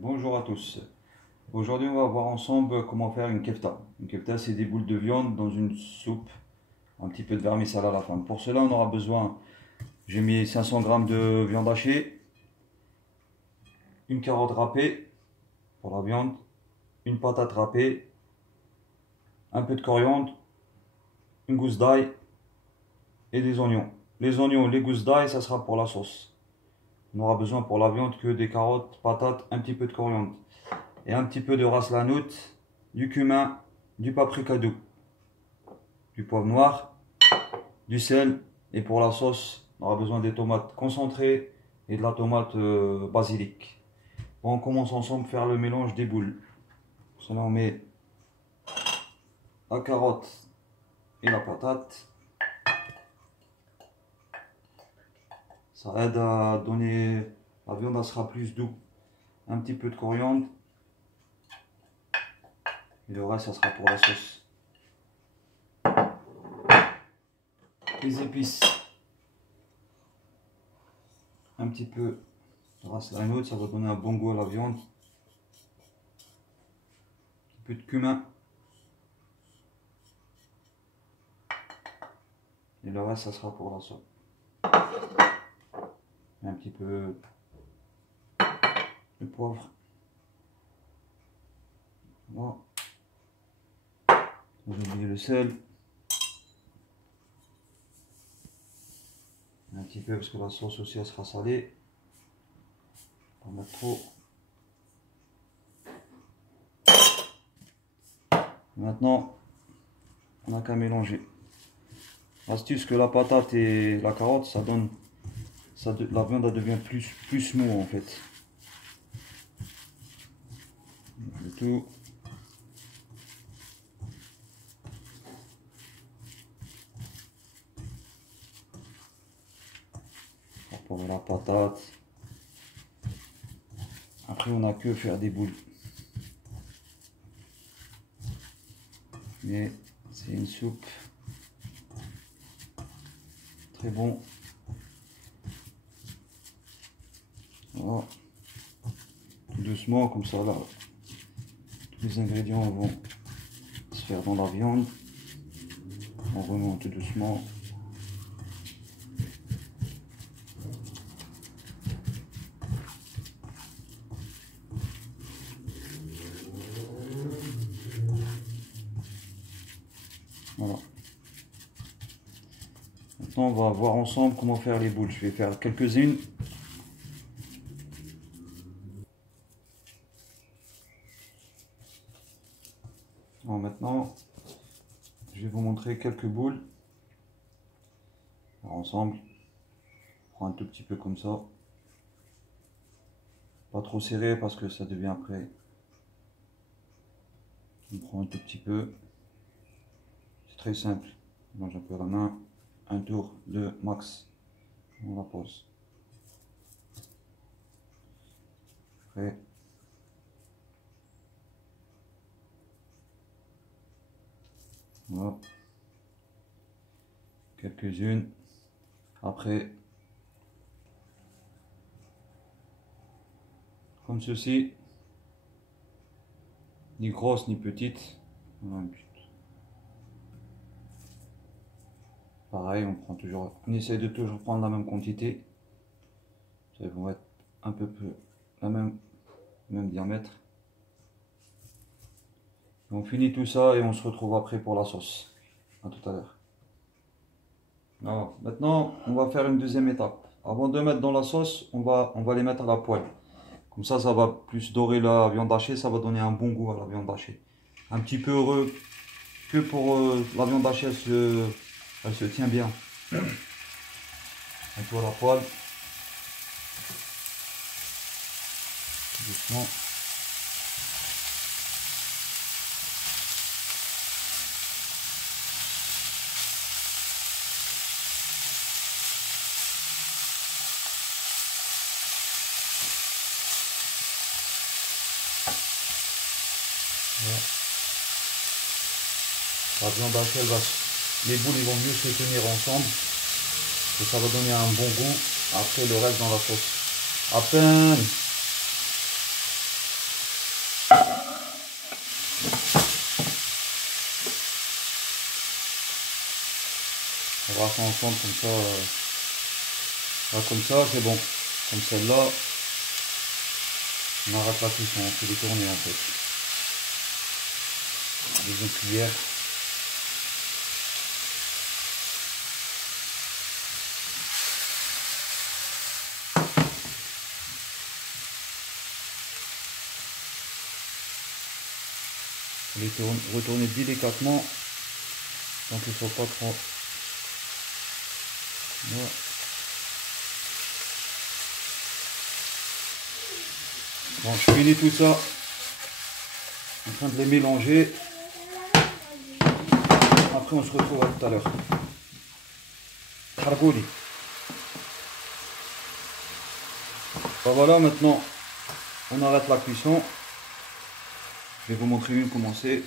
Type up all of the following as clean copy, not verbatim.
Bonjour à tous. Aujourd'hui, on va voir ensemble comment faire une kefta. Une kefta, c'est des boules de viande dans une soupe, un petit peu de vermicelle à la fin. Pour cela, on aura besoin, j'ai mis 500 g de viande hachée, une carotte râpée pour la viande, une patate râpée, un peu de coriandre, une gousse d'ail et des oignons. Les oignons, les gousses d'ail, ça sera pour la sauce. On aura besoin pour la viande que des carottes, patates, un petit peu de coriandre et un petit peu de ras hanout, du cumin, du paprika doux, du poivre noir, du sel, et pour la sauce, on aura besoin des tomates concentrées et de la tomate basilic. Bon, on commence ensemble à faire le mélange des boules. Pour cela, on met la carotte et la patate. Ça aide à donner, la viande elle sera plus douce. Un petit peu de coriandre. Et le reste, ça sera pour la sauce. Les épices. Un petit peu de ras hanout, ça va donner un bon goût à la viande. Un petit peu de cumin. Et le reste, ça sera pour la sauce. Un petit peu de poivre. Voilà. J'ai oublié le sel. Un petit peu parce que la sauce aussi elle sera salée. Pas mettre trop. Maintenant, on n'a qu'à mélanger. Astuce que la patate et la carotte, ça donne, la viande elle devient plus mou en fait. Le tout. Pour la patate. Après, on n'a que faire des boules. Mais c'est une soupe très bon. Voilà. Tout doucement, comme ça là, tous les ingrédients vont se faire dans la viande. On remonte tout doucement. Voilà. Maintenant, on va voir ensemble comment faire les boules. Je vais faire quelques-unes. Alors maintenant, je vais vous montrer quelques boules. Alors ensemble, on prend un tout petit peu comme ça. Pas trop serré parce que ça devient après. On prend un tout petit peu. C'est très simple. On mange un peu la main. Un tour de max. On la pose. Après. Voilà. Quelques-unes. Après. Comme ceci. Ni grosse ni petite. Voilà, pareil, on essaye de toujours prendre la même quantité. Ça va être un peu plus la même diamètre. On finit tout ça et on se retrouve après pour la sauce. À tout à l'heure. Alors, maintenant, on va faire une deuxième étape. Avant de mettre dans la sauce, on va les mettre à la poêle. Comme ça va plus dorer la viande hachée, ça va donner un bon goût à la viande hachée. Un petit peu heureux que pour la viande hachée, elle se tient bien. Un peu à la poêle. Doucement. Voilà. La viande hachée, les boules ils vont mieux se tenir ensemble. Et ça va donner un bon goût. Après le reste dans la sauce. À peine mettra ça ensemble comme ça. Là, comme ça, c'est bon. Comme celle-là, on arrête la cuisson, on fait les tournées en fait. Deuxième cuillère. Les retourner délicatement, donc il ne faut pas trop. Voilà. Bon, je finis tout ça en train de les mélanger. Après on se retrouve à tout à l'heure. Ben voilà, maintenant on arrête la cuisson. Je vais vous montrer une comment c'est.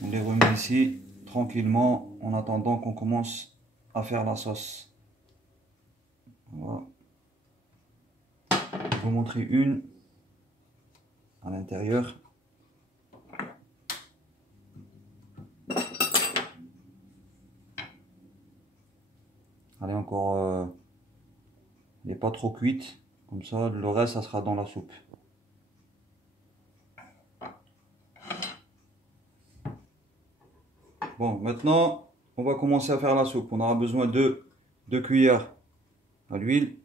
On les remet ici tranquillement en attendant qu'on commence à faire la sauce. Voilà. Je vais vous montrer une à l'intérieur. Elle est encore, elle n'est pas trop cuite, comme ça le reste ça sera dans la soupe. Bon, maintenant on va commencer à faire la soupe. On aura besoin de 2 cuillères à l'huile,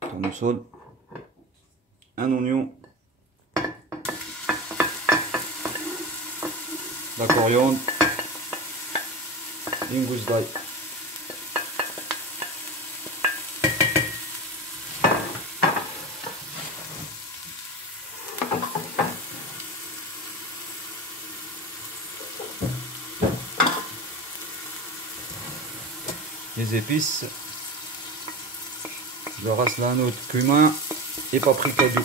tournesol, un oignon, la coriandre, une gousse d'ail. Les épices, je reste là un autre cumin et paprika doux.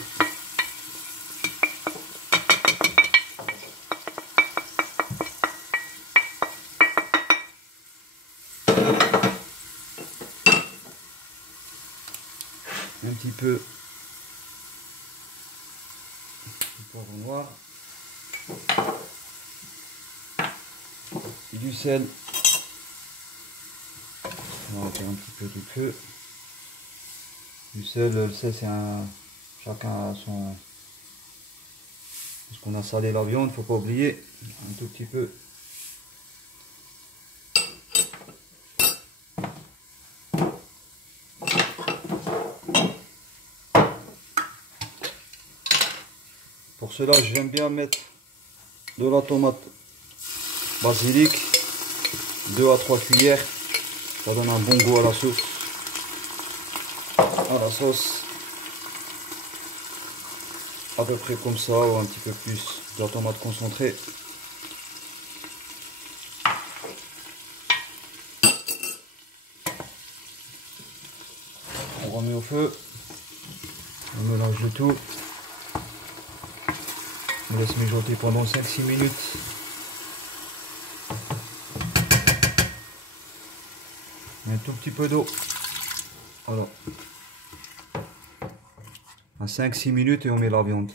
Un petit peu de poivre noir et du sel. On va faire un petit peu de feu. Du sel, le sel c'est un... chacun a son... Parce qu'on a salé la viande, faut pas oublier. Un tout petit peu. Pour cela, j'aime bien mettre de la tomate basilic, 2 à 3 cuillères. Ça donne un bon goût à la soupe, à la sauce. À peu près comme ça, ou un petit peu plus de la tomate concentrée. On remet au feu. On mélange le tout. On laisse mijoter pendant 5-6 minutes. Un tout petit peu d'eau. Voilà. À 5-6 minutes et on met la viande.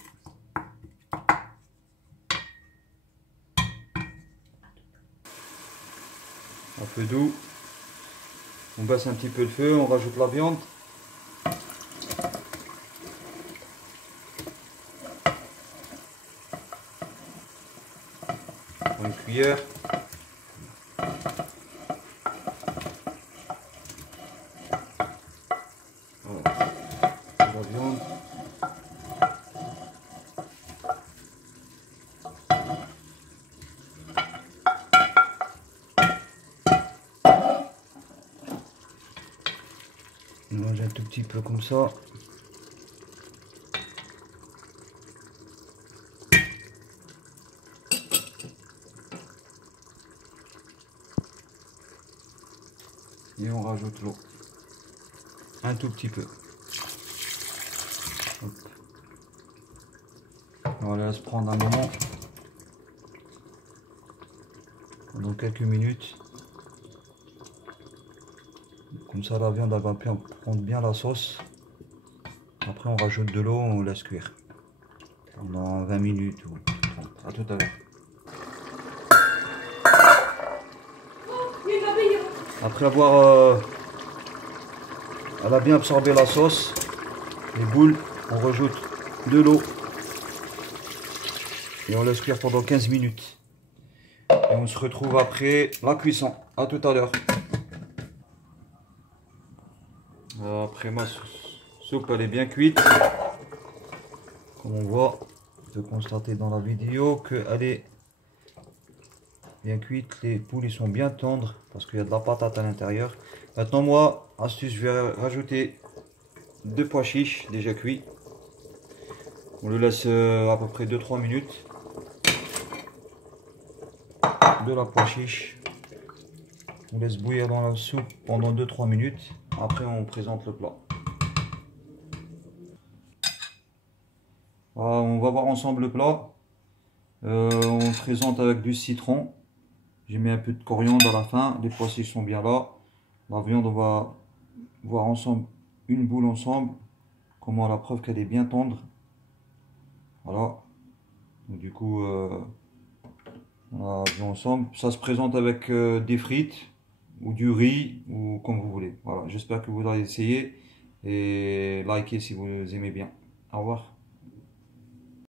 Un peu doux. On baisse un petit peu le feu, on rajoute la viande. Une cuillère. Voilà. La viande. On mélange un tout petit peu comme ça. Et on rajoute l'eau. Un tout petit peu. Hop. On va la laisser prendre un moment. Pendant quelques minutes. Comme ça la viande elle va prendre bien la sauce. Après on rajoute de l'eau, on laisse cuire. Pendant 20 minutes ou 30. À tout à l'heure. Après avoir elle a bien absorbé la sauce, les boules, on rajoute de l'eau et on laisse cuire pendant 15 minutes. Et on se retrouve après la cuisson. À tout à l'heure. Après ma soupe elle est bien cuite. Comme on voit, on peut constater dans la vidéo qu'elle est bien cuite. Les poules ils sont bien tendres parce qu'il y a de la patate à l'intérieur. Maintenant moi, astuce, je vais rajouter 2 pois chiches déjà cuits. On le laisse à peu près 2-3 minutes. De la pois chiche. On laisse bouillir dans la soupe pendant 2-3 minutes. Après on présente le plat. Voilà, on va voir ensemble le plat. On le présente avec du citron. J'ai mis un peu de coriandre à la fin. Les pois chiches sont bien là. La viande, on va voir ensemble une boule ensemble. Comment la preuve qu'elle est bien tendre. Voilà. Donc, du coup, on a vu ensemble. Ça se présente avec des frites ou du riz ou comme vous voulez. Voilà. J'espère que vous allez essayer et likez si vous aimez bien. Au revoir.